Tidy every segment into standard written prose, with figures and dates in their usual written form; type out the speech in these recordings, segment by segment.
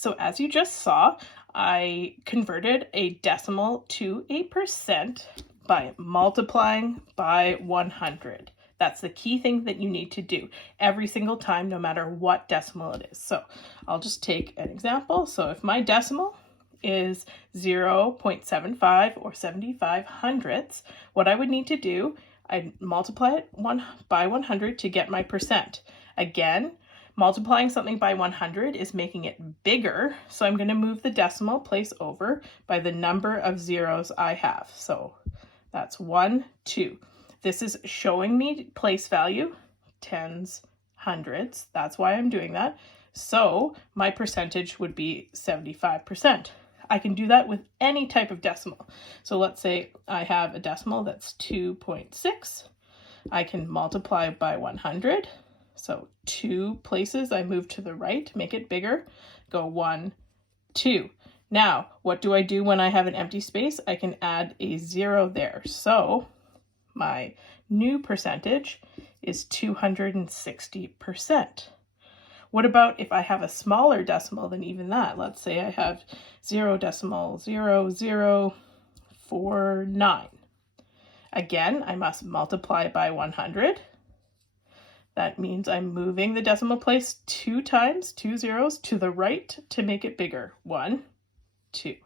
So as you just saw, I converted a decimal to a percent by multiplying by 100. That's the key thing that you need to do every single time, no matter what decimal it is. So I'll just take an example. So if my decimal is 0.75 or 75 hundredths, what I would need to do, I'd multiply it by 100 to get my percent. Again, multiplying something by 100 is making it bigger, so I'm going to move the decimal place over by the number of zeros I have. So that's 1, 2. This is showing me place value, tens, hundreds. That's why I'm doing that. So my percentage would be 75%. I can do that with any type of decimal. So let's say I have a decimal that's 2.6. I can multiply by 100. So 2 places I move to the right, make it bigger, go 1, 2. Now, what do I do when I have an empty space? I can add a 0 there. So my new percentage is 260%. What about if I have a smaller decimal than even that? Let's say I have 0.0049. Again, I must multiply by 100. That means I'm moving the decimal place 2 times, 2 zeros, to the right to make it bigger. 1, 2.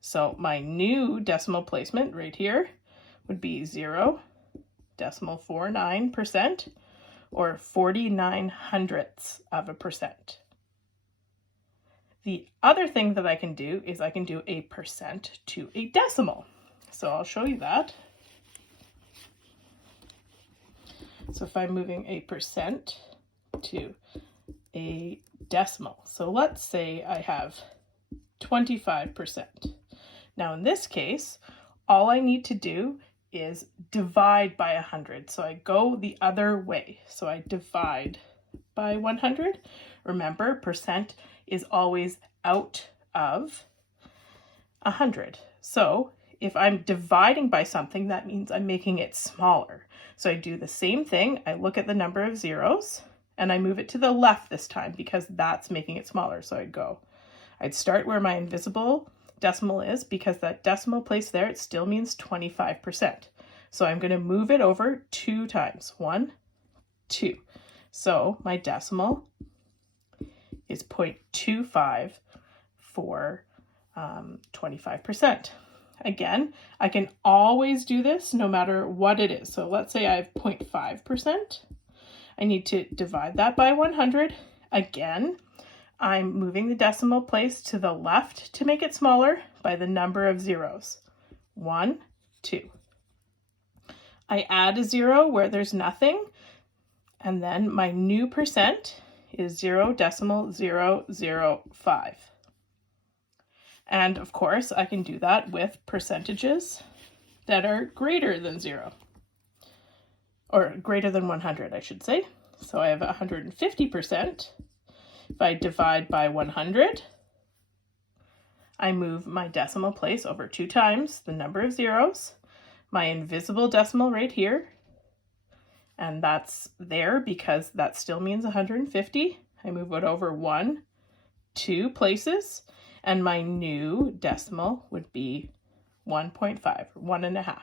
So my new decimal placement right here would be 0.49%, or 49 hundredths of a percent. The other thing that I can do is I can do a percent to a decimal. So I'll show you that. So if I'm moving a percent to a decimal, so let's say I have 25%. Now in this case, all I need to do is divide by 100. So I go the other way. So I divide by 100. Remember, percent is always out of 100. So if I'm dividing by something, that means I'm making it smaller. So I do the same thing. I look at the number of zeros and I move it to the left this time because that's making it smaller. So I'd start where my invisible decimal is, because that decimal place there, it still means 25%. So I'm going to move it over 2 times. 1, 2. So my decimal is 0.25 for 25%. Again, I can always do this no matter what it is. So let's say I have 0.5%. I need to divide that by 100. Again, I'm moving the decimal place to the left to make it smaller by the number of zeros. 1, 2. I add a 0 where there's nothing, and then my new percent is 0.005. And of course, I can do that with percentages that are greater than 0, or greater than 100, I should say. So I have 150%. If I divide by 100, I move my decimal place over 2 times the number of zeros, my invisible decimal right here, and that's there because that still means 150. I move it over 1, 2 places, and my new decimal would be 1.5, 1.5.